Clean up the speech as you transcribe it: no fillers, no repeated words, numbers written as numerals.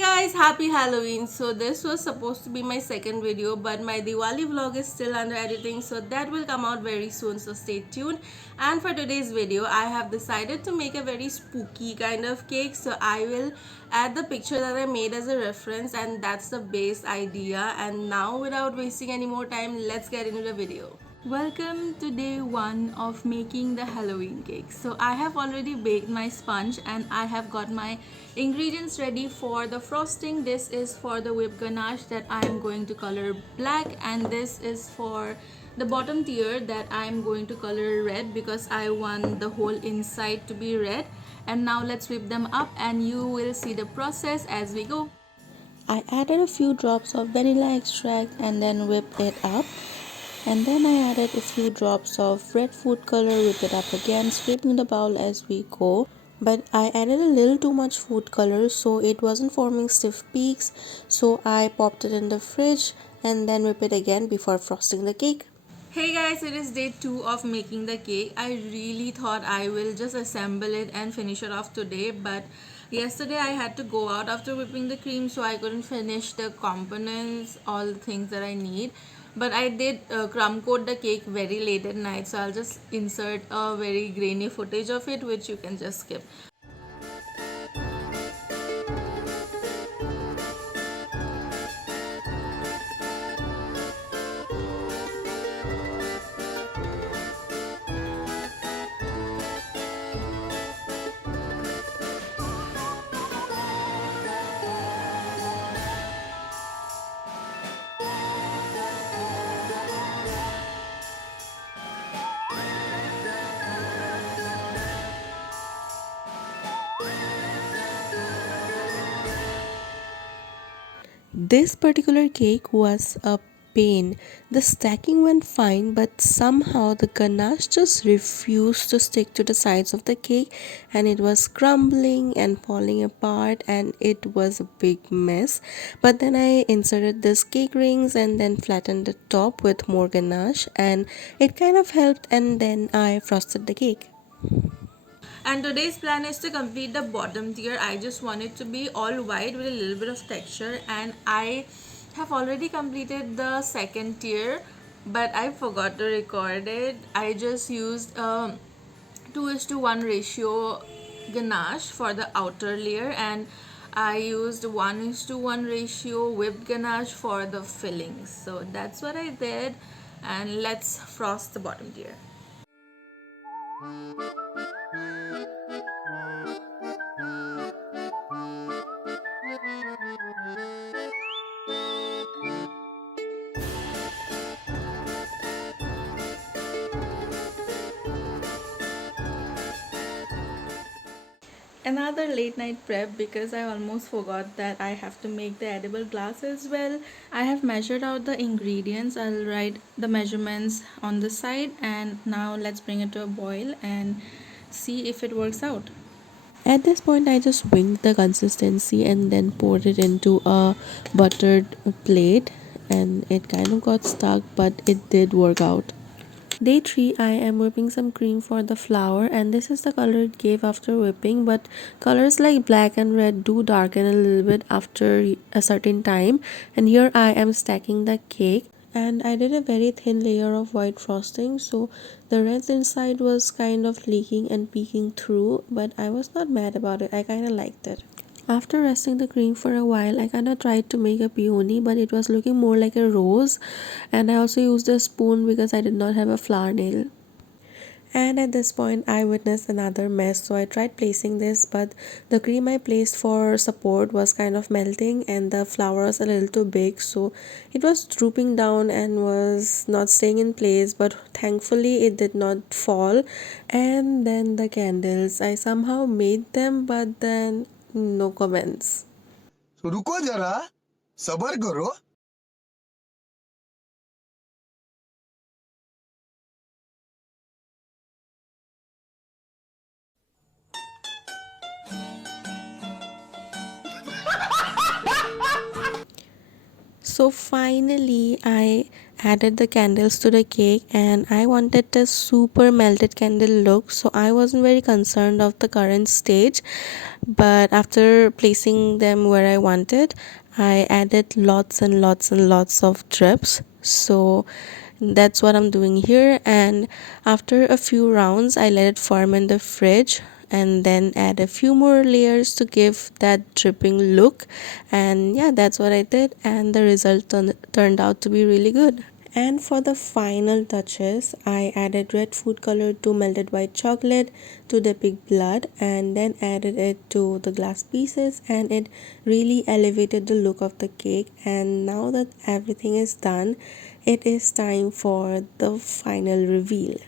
Hey guys, happy Halloween. So this was supposed to be my second video, but my Diwali vlog is still under editing, so that will come out very soon, so stay tuned. And for today's video, I have decided to make a very spooky kind of cake, so I will add the picture that I made as a reference, and that's the base idea. And now without wasting any more time, let's get into the video. Welcome to day 1 of making the Halloween cake. So I have already baked my sponge and I have got my ingredients ready for the frosting. This is for the whipped ganache that I am going to color black, and this is for the bottom tier that I am going to color red because I want the whole inside to be red. And now let's whip them up and you will see the process as we go. I added a few drops of vanilla extract and then whipped it up. And then I added a few drops of red food color, whip it up again, scraping the bowl as we go. But I added a little too much food color so it wasn't forming stiff peaks, so I popped it in the fridge and then whip it again before frosting the cake. Hey guys, it is day 2 of making the cake. I really thought I will just assemble it and finish it off today, but yesterday I had to go out after whipping the cream, so I couldn't finish the components, all the things that I need. But I did crumb coat the cake very late at night, so I'll just insert a very grainy footage of it, which you can just skip. This particular cake was a pain. The stacking went fine, but somehow the ganache just refused to stick to the sides of the cake, and it was crumbling and falling apart, and it was a big mess. But then I inserted this cake rings and then flattened the top with more ganache, and it kind of helped, and then I frosted the cake. And today's plan is to complete the bottom tier. I just want it to be all white with a little bit of texture, and I have already completed the second tier, but I forgot to record it. I just used a 2:1 ratio ganache for the outer layer, and I used 1:1 ratio whipped ganache for the fillings. So that's what I did, and let's frost the bottom tier. Another late night prep because I almost forgot that I have to make the edible glass as well. I have measured out the ingredients. I'll write the measurements on the side, and now let's bring it to a boil and see if it works out. At this point, I just winged the consistency and then poured it into a buttered plate, and it kind of got stuck, but it did work out. Day 3, I am whipping some cream for the flour, and this is the color it gave after whipping, but colors like black and red do darken a little bit after a certain time. And here I am stacking the cake, and I did a very thin layer of white frosting, so the reds inside was kind of leaking and peeking through, but I was not mad about it. I kind of liked it. After resting the cream for a while, I kind of tried to make a peony, but it was looking more like a rose. And I also used a spoon because I did not have a flower nail. And at this point, I witnessed another mess. So I tried placing this, but the cream I placed for support was kind of melting, and the flower was a little too big. So it was drooping down and was not staying in place, but thankfully, it did not fall. And then the candles, I somehow made them, but then no comments. तो रुको जरा सबर करो. So finally, I added the candles to the cake and I wanted a super melted candle look. So I wasn't very concerned of the current stage, but after placing them where I wanted, I added lots and lots and lots of drips. So that's what I'm doing here, and after a few rounds I let it form in the fridge and then add a few more layers to give that dripping look. And yeah, that's what I did, and the result turned out to be really good. And for the final touches, I added red food color to melted white chocolate to the pig blood and then added it to the glass pieces, and it really elevated the look of the cake. And now that everything is done, it is time for the final reveal.